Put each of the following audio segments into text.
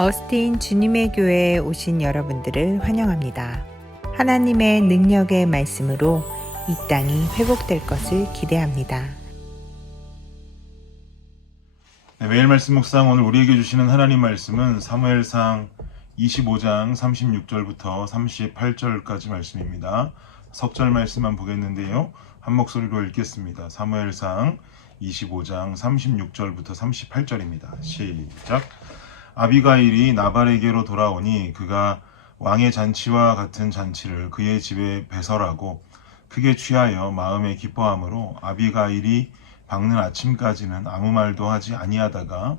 어스틴 주님의 교회에 오신 여러분들을 환영합니다. 하나님의 능력의 말씀으로 이 땅이 회복될 것을 기대합니다. 네, 매일 말씀 묵상 오늘 우리에게 주시는 하나님 말씀은 사무엘상 25장 36절부터 38절까지 말씀입니다. 석절 말씀만 보겠는데요. 한 목소리로 읽겠습니다. 사무엘상 25장 36절부터 38절입니다. 시작. 아비가일이 나발에게로 돌아오니 그가 왕의 잔치와 같은 잔치를 그의 집에 배설하고 크게 취하여 마음에 기뻐하므로 아비가일이 밝는 아침까지는 아무 말도 하지 아니하다가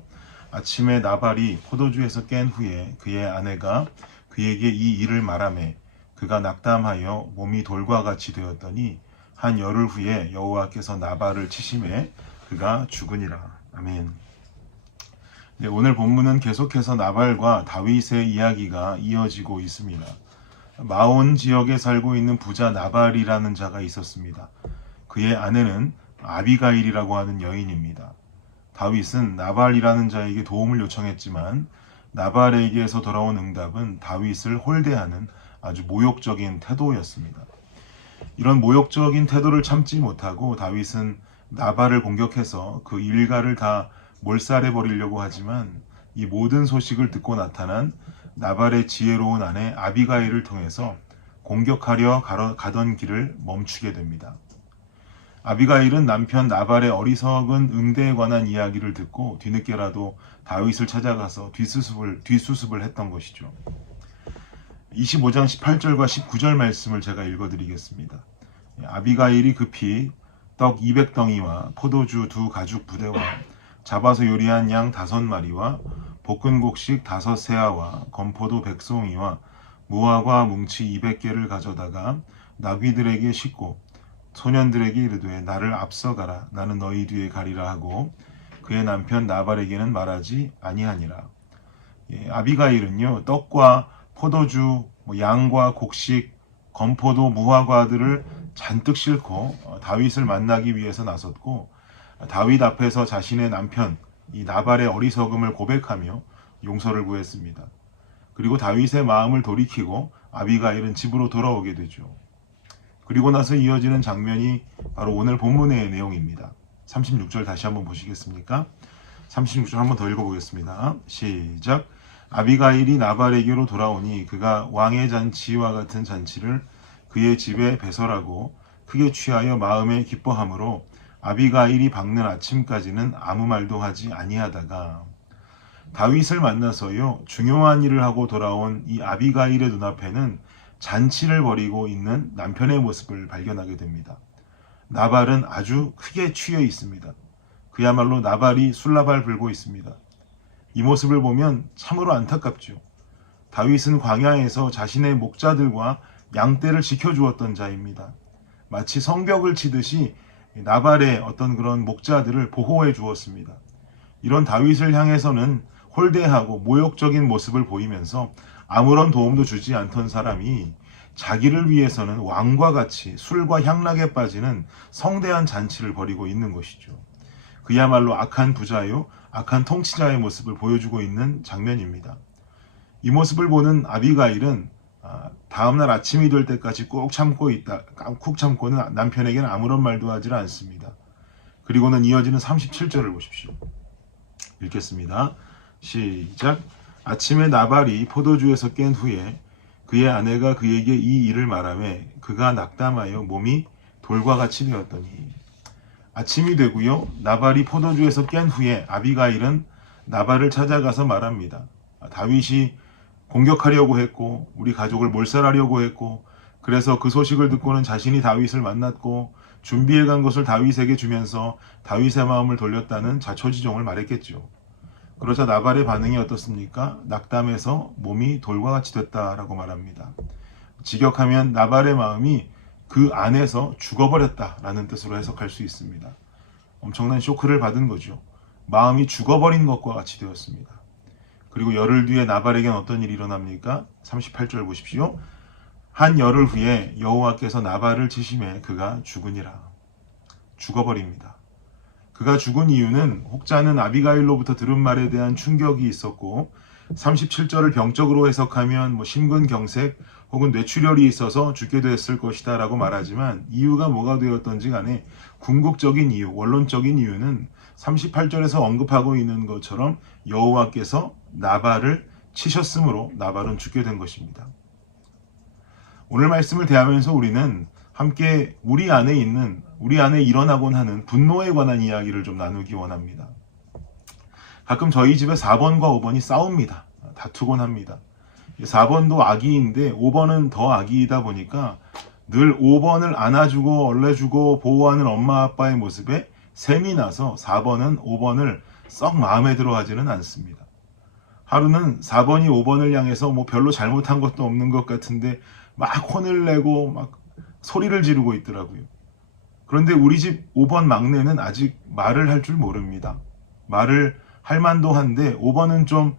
아침에 나발이 포도주에서 깬 후에 그의 아내가 그에게 이 일을 말하매 그가 낙담하여 몸이 돌과 같이 되었더니 한 열흘 후에 여호와께서 나발을 치심해 그가 죽으니라. 아멘. 네, 오늘 본문은 계속해서 나발과 다윗의 이야기가 이어지고 있습니다. 마온 지역에 살고 있는 부자 나발이라는 자가 있었습니다. 그의 아내는 아비가일이라고 하는 여인입니다. 다윗은 나발이라는 자에게 도움을 요청했지만 나발에게서 돌아온 응답은 다윗을 홀대하는 아주 모욕적인 태도였습니다. 이런 모욕적인 태도를 참지 못하고 다윗은 나발을 공격해서 그 일가를 다 몰살해 버리려고 하지만 이 모든 소식을 듣고 나타난 나발의 지혜로운 아내 아비가일을 통해서 공격하려 가던 길을 멈추게 됩니다. 아비가일은 남편 나발의 어리석은 응대에 관한 이야기를 듣고 뒤늦게라도 다윗을 찾아가서 뒷수습을 했던 것이죠. 25장 18절과 19절 말씀을 제가 읽어드리겠습니다. 아비가일이 급히 떡 200덩이와 포도주 2가죽 부대와 잡아서 요리한 양 5마리와 볶은 곡식 5세아와 건포도 100송이와 무화과 뭉치 200개를 가져다가 나귀들에게 싣고 소년들에게 이르되 나를 앞서가라 나는 너희 뒤에 가리라 하고 그의 남편 나발에게는 말하지 아니하니라. 아비가일은요 떡과 포도주, 양과 곡식, 건포도, 무화과들을 잔뜩 싣고 다윗을 만나기 위해서 나섰고 다윗 앞에서 자신의 남편 이 나발의 어리석음을 고백하며 용서를 구했습니다. 그리고 다윗의 마음을 돌이키고 아비가일은 집으로 돌아오게 되죠. 그리고 나서 이어지는 장면이 바로 오늘 본문의 내용입니다. 36절 다시 한번 보시겠습니까? 36절 한번 더 읽어보겠습니다. 시작. 아비가일이 나발에게로 돌아오니 그가 왕의 잔치와 같은 잔치를 그의 집에 배설하고 크게 취하여 마음에 기뻐하므로 아비가일이 밝는 아침까지는 아무 말도 하지 아니하다가 다윗을 만나서요 중요한 일을 하고 돌아온 이 아비가일의 눈앞에는 잔치를 벌이고 있는 남편의 모습을 발견하게 됩니다. 나발은 아주 크게 취해 있습니다. 그야말로 나발이 술라발 불고 있습니다. 이 모습을 보면 참으로 안타깝죠. 다윗은 광야에서 자신의 목자들과 양떼를 지켜주었던 자입니다. 마치 성벽을 치듯이 나발의 어떤 그런 목자들을 보호해 주었습니다. 이런 다윗을 향해서는 홀대하고 모욕적인 모습을 보이면서 아무런 도움도 주지 않던 사람이 자기를 위해서는 왕과 같이 술과 향락에 빠지는 성대한 잔치를 벌이고 있는 것이죠. 그야말로 악한 부자요, 악한 통치자의 모습을 보여주고 있는 장면입니다. 이 모습을 보는 아비가일은 다음날 아침이 될 때까지 꾹 참고는 남편에게는 아무런 말도 하지 않습니다. 그리고는 이어지는 37절을 보십시오. 읽겠습니다. 시작. 아침에 나발이 포도주에서 깬 후에 그의 아내가 그에게 이 일을 말하매 그가 낙담하여 몸이 돌과 같이 되었더니. 아침이 되고요. 나발이 포도주에서 깬 후에 아비가일은 나발을 찾아가서 말합니다. 다윗이 공격하려고 했고 우리 가족을 몰살하려고 했고 그래서 그 소식을 듣고는 자신이 다윗을 만났고 준비해간 것을 다윗에게 주면서 다윗의 마음을 돌렸다는 자초지종을 말했겠죠. 그러자 나발의 반응이 어떻습니까? 낙담해서 몸이 돌과 같이 됐다라고 말합니다. 직역하면 나발의 마음이 그 안에서 죽어버렸다라는 뜻으로 해석할 수 있습니다. 엄청난 쇼크를 받은 거죠. 마음이 죽어버린 것과 같이 되었습니다. 그리고 열흘 뒤에 나발에겐 어떤 일이 일어납니까? 38절 보십시오. 한 열흘 후에 여호와께서 나발을 치심해 그가 죽으니라. 죽어버립니다. 그가 죽은 이유는 혹자는 아비가일로부터 들은 말에 대한 충격이 있었고 37절을 병적으로 해석하면 심근경색 혹은 뇌출혈이 있어서 죽게 됐을 것이다 라고 말하지만 이유가 뭐가 되었던지 간에 궁극적인 이유, 원론적인 이유는 38절에서 언급하고 있는 것처럼 여호와께서 나발을 치셨으므로 나발은 죽게 된 것입니다. 오늘 말씀을 대하면서 우리는 함께 우리 안에 일어나곤 하는 분노에 관한 이야기를 좀 나누기 원합니다. 가끔 저희 집에 4번과 5번이 싸웁니다. 다투곤 합니다. 4번도 아기인데 5번은 더 아기이다 보니까 늘 5번을 안아주고 얼레주고 보호하는 엄마 아빠의 모습에 샘이 나서 4번은 5번을 썩 마음에 들어 하지는 않습니다. 하루는 4번이 5번을 향해서 별로 잘못한 것도 없는 것 같은데 막 혼을 내고 막 소리를 지르고 있더라고요. 그런데 우리 집 5번 막내는 아직 말을 할 줄 모릅니다. 말을 할 만도 한데 5번은 좀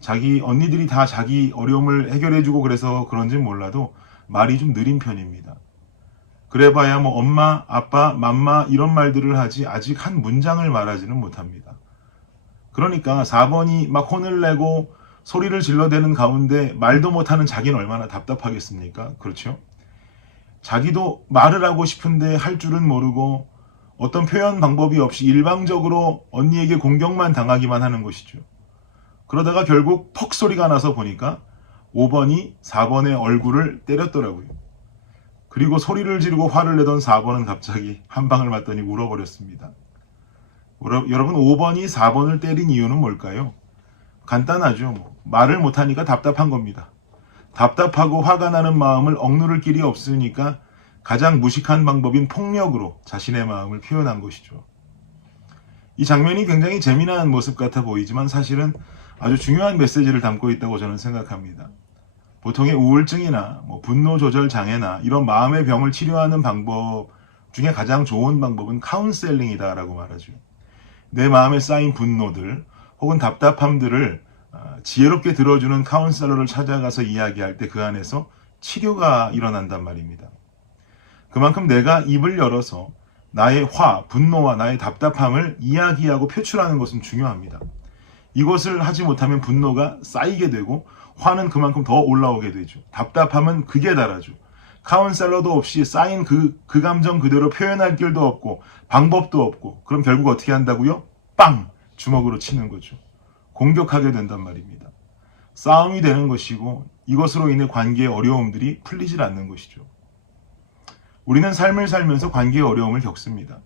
자기 언니들이 다 자기 어려움을 해결해주고 그래서 그런지 몰라도 말이 좀 느린 편입니다. 그래봐야 엄마, 아빠, 맘마 이런 말들을 하지 아직 한 문장을 말하지는 못합니다. 그러니까 4번이 막 혼을 내고 소리를 질러대는 가운데 말도 못하는 자기는 얼마나 답답하겠습니까? 그렇죠? 자기도 말을 하고 싶은데 할 줄은 모르고 어떤 표현 방법이 없이 일방적으로 언니에게 공격만 당하기만 하는 것이죠. 그러다가 결국 퍽 소리가 나서 보니까 5번이 4번의 얼굴을 때렸더라고요. 그리고 소리를 지르고 화를 내던 4번은 갑자기 한 방을 맞더니 울어버렸습니다. 여러분 5번이 4번을 때린 이유는 뭘까요? 간단하죠. 말을 못하니까 답답한 겁니다. 답답하고 화가 나는 마음을 억누를 길이 없으니까 가장 무식한 방법인 폭력으로 자신의 마음을 표현한 것이죠. 이 장면이 굉장히 재미난 모습 같아 보이지만 사실은 아주 중요한 메시지를 담고 있다고 저는 생각합니다. 보통의 우울증이나 분노 조절 장애나 이런 마음의 병을 치료하는 방법 중에 가장 좋은 방법은 카운셀링이다라고 말하죠. 내 마음에 쌓인 분노들 혹은 답답함들을 지혜롭게 들어주는 카운셀러를 찾아가서 이야기할 때 그 안에서 치료가 일어난단 말입니다. 그만큼 내가 입을 열어서 나의 화, 분노와 나의 답답함을 이야기하고 표출하는 것은 중요합니다. 이것을 하지 못하면 분노가 쌓이게 되고 화는 그만큼 더 올라오게 되죠. 답답함은 극에 달하죠. 카운셀러도 없이 쌓인 그 감정 그대로 표현할 길도 없고 방법도 없고 그럼 결국 어떻게 한다고요? 빵! 주먹으로 치는 거죠. 공격하게 된단 말입니다. 싸움이 되는 것이고 이것으로 인해 관계의 어려움들이 풀리질 않는 것이죠. 우리는 삶을 살면서 관계의 어려움을 겪습니다.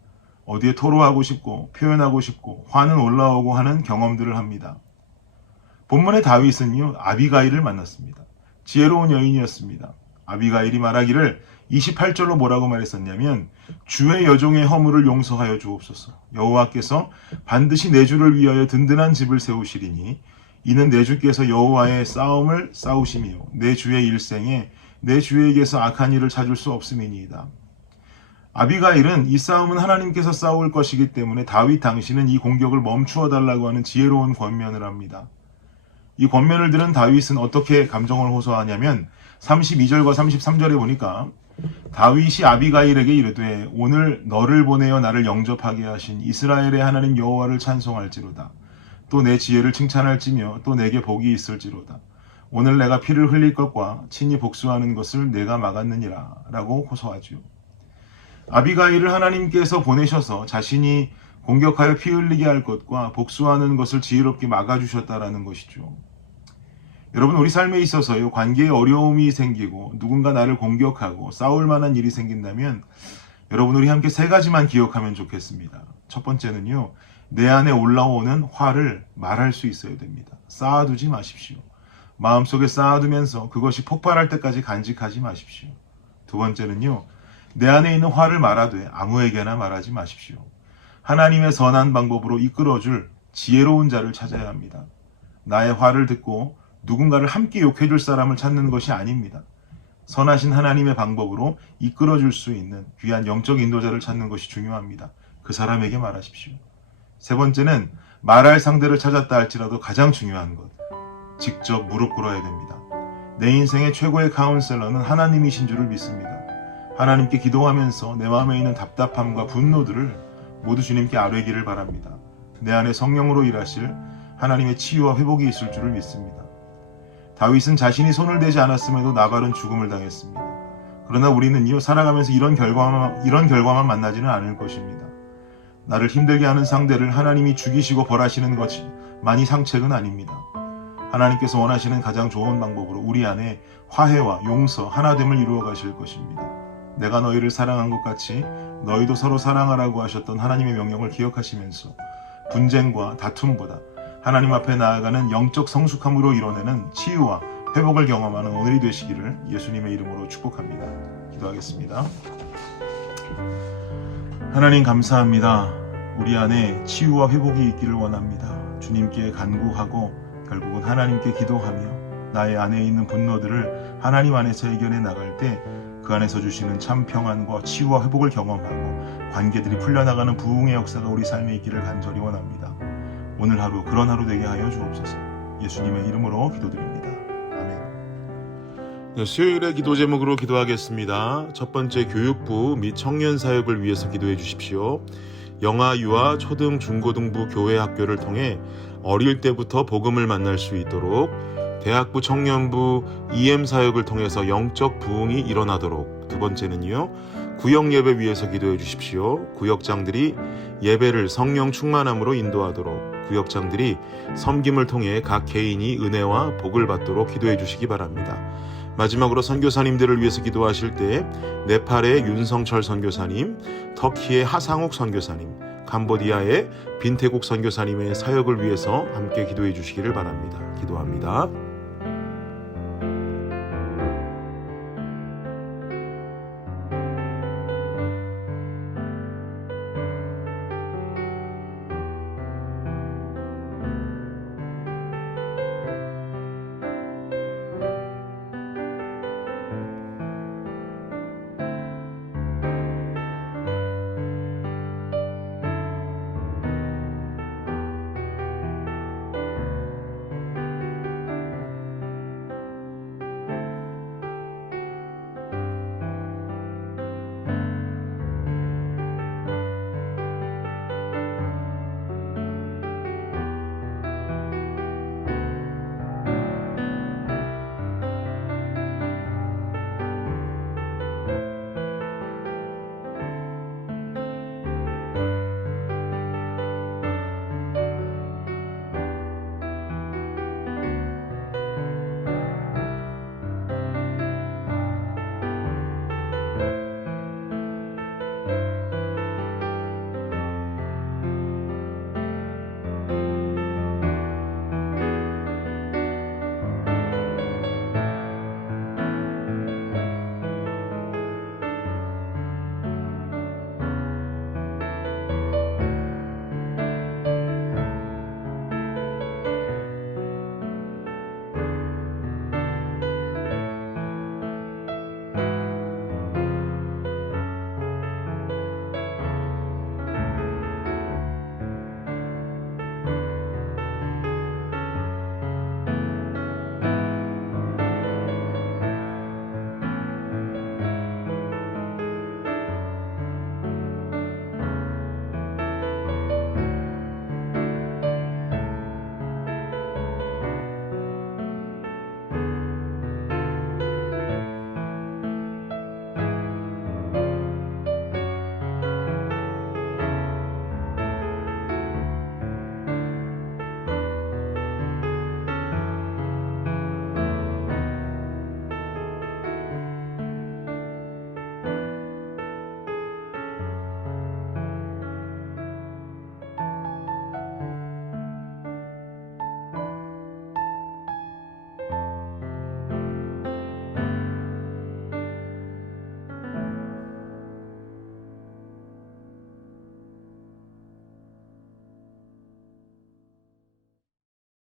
어디에 토로하고 싶고 표현하고 싶고 화는 올라오고 하는 경험들을 합니다. 본문의 다윗은요, 아비가일을 만났습니다. 지혜로운 여인이었습니다. 아비가일이 말하기를 28절로 뭐라고 말했었냐면 주의 여종의 허물을 용서하여 주옵소서. 여호와께서 반드시 내 주를 위하여 든든한 집을 세우시리니 이는 내 주께서 여호와의 싸움을 싸우심이요 내 주의 일생에 내 주에게서 악한 일을 찾을 수 없음이니이다. 아비가일은 이 싸움은 하나님께서 싸울 것이기 때문에 다윗 당신은 이 공격을 멈추어 달라고 하는 지혜로운 권면을 합니다. 이 권면을 들은 다윗은 어떻게 감정을 호소하냐면 32절과 33절에 보니까 다윗이 아비가일에게 이르되 오늘 너를 보내어 나를 영접하게 하신 이스라엘의 하나님 여호와를 찬송할지로다. 또 내 지혜를 칭찬할지며 또 내게 복이 있을지로다. 오늘 내가 피를 흘릴 것과 친히 복수하는 것을 내가 막았느니라 라고 호소하죠. 아비가일을 하나님께서 보내셔서 자신이 공격하여 피 흘리게 할 것과 복수하는 것을 지혜롭게 막아주셨다라는 것이죠. 여러분 우리 삶에 있어서요 관계에 어려움이 생기고 누군가 나를 공격하고 싸울 만한 일이 생긴다면 여러분 우리 함께 세 가지만 기억하면 좋겠습니다. 첫 번째는요 내 안에 올라오는 화를 말할 수 있어야 됩니다. 쌓아두지 마십시오. 마음속에 쌓아두면서 그것이 폭발할 때까지 간직하지 마십시오. 두 번째는요 내 안에 있는 화를 말하되 아무에게나 말하지 마십시오. 하나님의 선한 방법으로 이끌어줄 지혜로운 자를 찾아야 합니다. 나의 화를 듣고 누군가를 함께 욕해줄 사람을 찾는 것이 아닙니다. 선하신 하나님의 방법으로 이끌어줄 수 있는 귀한 영적 인도자를 찾는 것이 중요합니다. 그 사람에게 말하십시오. 세 번째는 말할 상대를 찾았다 할지라도 가장 중요한 것, 직접 무릎 꿇어야 됩니다. 내 인생의 최고의 카운셀러는 하나님이신 줄을 믿습니다. 하나님께 기도하면서 내 마음에 있는 답답함과 분노들을 모두 주님께 아뢰기를 바랍니다. 내 안에 성령으로 일하실 하나님의 치유와 회복이 있을 줄을 믿습니다. 다윗은 자신이 손을 대지 않았음에도 나발은 죽음을 당했습니다. 그러나 우리는요, 살아가면서 이런 결과만 만나지는 않을 것입니다. 나를 힘들게 하는 상대를 하나님이 죽이시고 벌하시는 것이 만이 상책은 아닙니다. 하나님께서 원하시는 가장 좋은 방법으로 우리 안에 화해와 용서, 하나됨을 이루어 가실 것입니다. 내가 너희를 사랑한 것 같이 너희도 서로 사랑하라고 하셨던 하나님의 명령을 기억하시면서 분쟁과 다툼보다 하나님 앞에 나아가는 영적 성숙함으로 이뤄내는 치유와 회복을 경험하는 오늘이 되시기를 예수님의 이름으로 축복합니다. 기도하겠습니다. 하나님 감사합니다. 우리 안에 치유와 회복이 있기를 원합니다. 주님께 간구하고 결국은 하나님께 기도하며 나의 안에 있는 분노들을 하나님 안에서 해결해 나갈 때 그 안에서 주시는 참 평안과 치유와 회복을 경험하고 관계들이 풀려나가는 부흥의 역사가 우리 삶에 있기를 간절히 원합니다. 오늘 하루 그런 하루 되게 하여 주옵소서. 예수님의 이름으로 기도드립니다. 아멘. 수요일의 기도 제목으로 기도하겠습니다. 첫 번째, 교육부 및 청년 사역을 위해서 기도해 주십시오. 영아, 유아, 초등, 중고등부 교회 학교를 통해 어릴 때부터 복음을 만날 수 있도록, 대학부 청년부 EM 사역을 통해서 영적 부흥이 일어나도록. 두 번째는요, 구역 예배 위해서 기도해 주십시오. 구역장들이 예배를 성령 충만함으로 인도하도록, 구역장들이 섬김을 통해 각 개인이 은혜와 복을 받도록 기도해 주시기 바랍니다. 마지막으로 선교사님들을 위해서 기도하실 때 네팔의 윤성철 선교사님, 터키의 하상욱 선교사님, 캄보디아의 빈태국 선교사님의 사역을 위해서 함께 기도해 주시기를 바랍니다. 기도합니다.